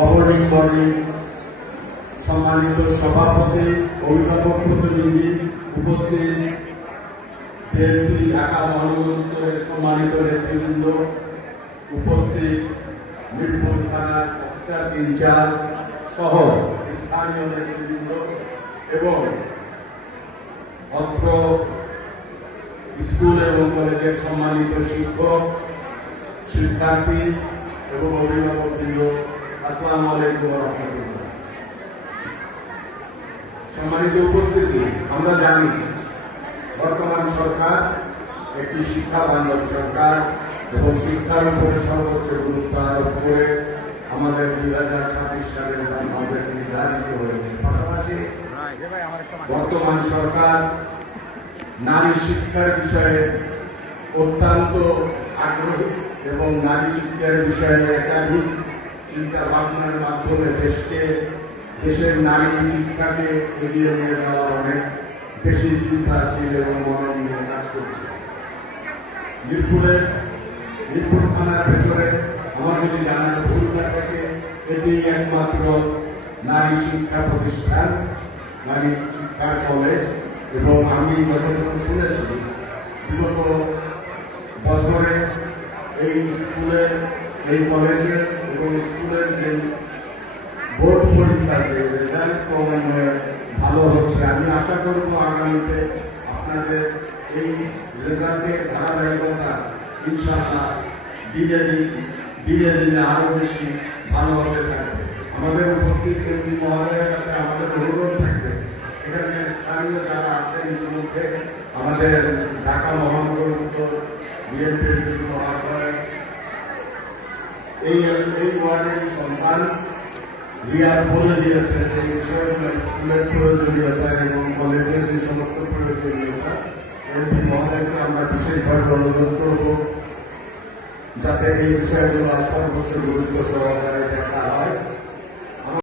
Governing body, সম্মানিত সভাপতি, অভিভাবক প্রতিনিধি, উপস্থিত বিএনপি ঢাকা মহানগর সম্মানিত নেতৃবৃন্দ, উপস্থিত মিরপুর থানার অফিসার ইনচার্জ সহ স্থানীয় নেতৃবৃন্দ এবং অত্র স্কুল এবং কলেজের সম্মানিত শিক্ষক, শিক্ষার্থী এবং অভিভাবকবৃন্দ, আসসালামু আলাইকুম ওয়া রাহমাতুল্লাহ। সম্মানিত উপস্থিতি, আমরা জানি বর্তমান সরকার একটি শিক্ষা বান্ধব সরকার এবং শিক্ষার উপরে সর্বোচ্চ গুরুত্ব আরোপ করে আমাদের 2026 সালের বাজেট নির্ধারিত হয়েছে। পাশাপাশি বর্তমান সরকার নারী শিক্ষার বিষয়ে অত্যন্ত আগ্রহী এবং নারী শিক্ষার বিষয়ে একাধিক চিন্তা ভাবনার মাধ্যমে দেশের নারী শিক্ষাকে এগিয়ে নিয়ে যাওয়ার অনেক বেশি চিন্তাশীল এবং মনন নিয়ে কাজ করছে। মিরপুর থানার ভেতরে আমার যদি জানার ভুল না থাকে, এটি একমাত্র নারী শিক্ষা প্রতিষ্ঠান, নারী শিক্ষার কলেজ এবং আমি যতটুকু শুনেছি বিগত বছরে এই স্কুলে, এই কলেজে এবং স্কুলের যে বোর্ড পরীক্ষাতে রেজাল্ট ক্রমান্বয়ে ভালো হচ্ছে। আমি আশা করব আগামীতে আপনাদের এই রেজাল্টের ধারাবাহিকতা ইনশাআল্লাহ দিনে দিনে আরো বেশি ভালো হতে থাকবে। আমাদের উপস্থিত এমপি মহোদয়ের কাছে আমাদের অনুরোধ থাকবে, এখানে স্থানীয় যারা আছেন ইতিমধ্যে আমাদের ঢাকা মহানগর উত্তর বিএনপির যুগ্ম আহ্বায়ক, এই ওয়ার্ডের সন্তান রিয়াজ বলে দিয়েছে যে বিষয়গুলো স্কুলের প্রয়োজনীয়তা এবং কলেজের যে সমস্ত প্রয়োজনীয়তা, এমপি মহোদয়কে আমরা বিশেষভাবে অনুরোধ করব যাতে এই বিষয়গুলো সর্বোচ্চ গুরুত্ব সহকারে দেখা হয়।